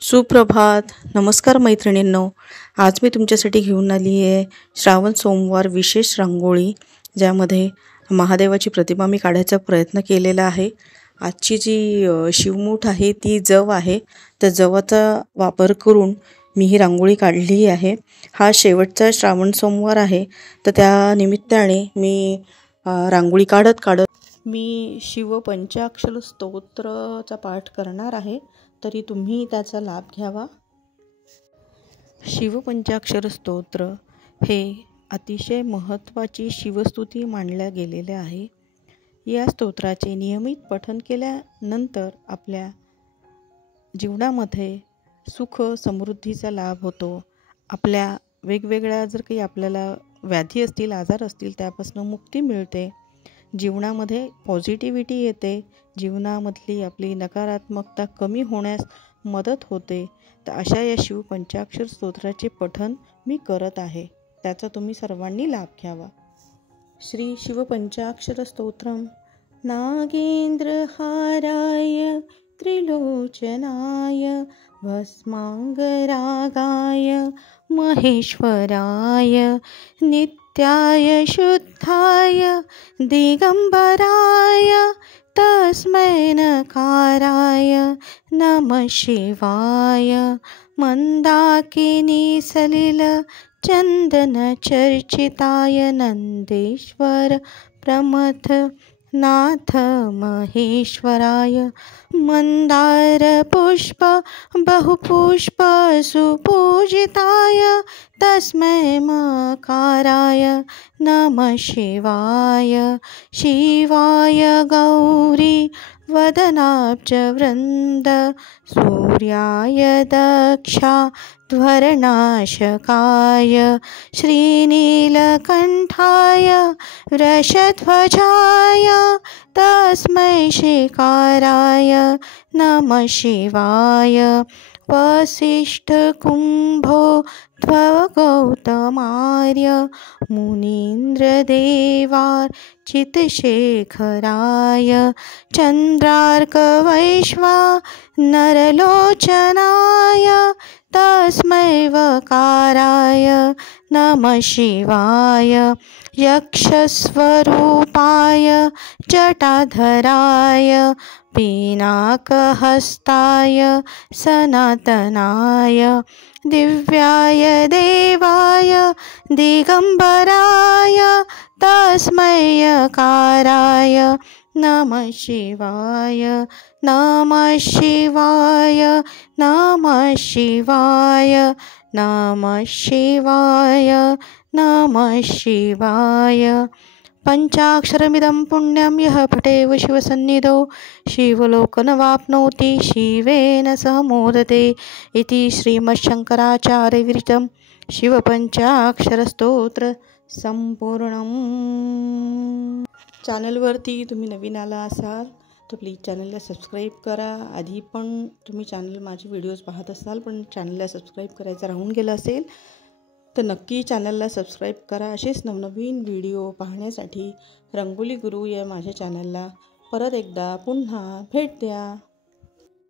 सुप्रभात. नमस्कार मैत्रिणींनो. आज मी तुमच्यासाठी घेऊन आली आहे श्रावण सोमवार विशेष रांगोळी, ज्यामध्ये महादेवाची प्रतिमा मी काढायचा प्रयत्न केलेला आहे. आजची जी शिवमूठ आहे ती जव आहे. तर जवाचा वापर करून मी ही रांगोळी काढली आहे. हा शेवटचा श्रावण सोमवार आहे, तर त्या निमित्ताने मी रांगोळी काढत मी शिवपंचाक्षर स्तोत्राचा पाठ करणार आहे. तरी तुम्ही त्याचा लाभ घ्यावा. शिवपंचाक्षर स्तोत्र हे अतिशय महत्त्वाची शिवस्तुती मानल्या गेलेले आहे. या स्तोत्राचे नियमित पठण केल्यानंतर आपल्या जीवनामध्ये सुख समृद्धीचा लाभ होतो. आपल्या वेगवेगळ्या जर काही आपल्याला व्याधी असतील, आजार असतील, त्यापासून मुक्ती मिळते. जीवनामध्ये पॉझिटिव्हिटी येते. जीवनामधली आपली नकारात्मकता कमी होण्यास मदत होते. तर अशा या शिवपंचाक्षर स्तोत्राचे पठण मी करत आहे. त्याचा तुम्ही सर्वांनी लाभ घ्यावा. श्री शिवपंचाक्षर स्तोत्रम. नागेंद्रहाराय त्रिलोचनाय भस्मांगरागाय महेश्वराय नित्याय शुद्धाय दिगंबराय तस्मै नकाराय नमः शिवाय. मंदाकिनी सलिल चंदन चर्चिताय नंदेश्वर प्रमथ नाथ महेश्वराय. मंदार पुष्प बहुपुष्प सुपूजिताय तस्मै मकाराय नमः शिवाय. शिवाय गौरी वदनाब्ज वृंद सूर्याय दक्षा ध्वरनाशकाय श्रीनीलकंठाय वृषध्वजाय तस्मै शिकाराय नमः शिवाय. वसिष्ठ कुंभो ध्वगौतमार्य मुनीन्द्रदेवार्चितशेखराय चन्द्रार्कवैश्वानरलोचनाय तस्मै वकाराय नमः शिवाय. यक्षस्वरूपाय जटाधराय पिनाकहस्ताय सनातनाय दिव्याय देवाय दिगंबराय तस्मै यकाराय नमः शिवाय. नमः शिवाय नमः शिवाय नमः शिवाय नमः शिवाय. पंचाक्षरमिदं पुण्यं यः पठेव शिवसन्निधौ शिवलोकनवाप्नोति शिवेन सह मोदते इति श्रीमच्छंकराचार्यविरचितं शिवपंचाक्षरस्तोत्र संपूर्णम्. चॅनलवरती तुम्ही नवीन आला असाल तर प्लीज चॅनलला सबस्क्राईब करा. आधी पण तुम्ही माझे व्हिडिओज पाहत असाल पण चॅनलला सबस्क्राईब करायचं राहून गेलं असेल तर नक्की चॅनलला सबस्क्राईब करा. असेच नवनवीन व्हिडिओ पाहण्यासाठी रंगोली गुरु या माझ्या चॅनलला परत एकदा पुन्हा भेट द्या.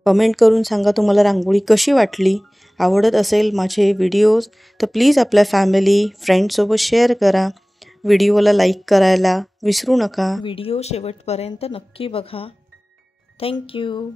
कमेंट करून सांगा तुम्हाला रांगोळी कशी वाटली. आवडत असेल माझे व्हिडिओज तर प्लीज आपल्या फॅमिली फ्रेंड्ससोबत शेअर करा. व्हिडिओला लाईक करायला विसरू नका. व्हिडिओ शेवटपर्यंत नक्की बघा. थँक्यू.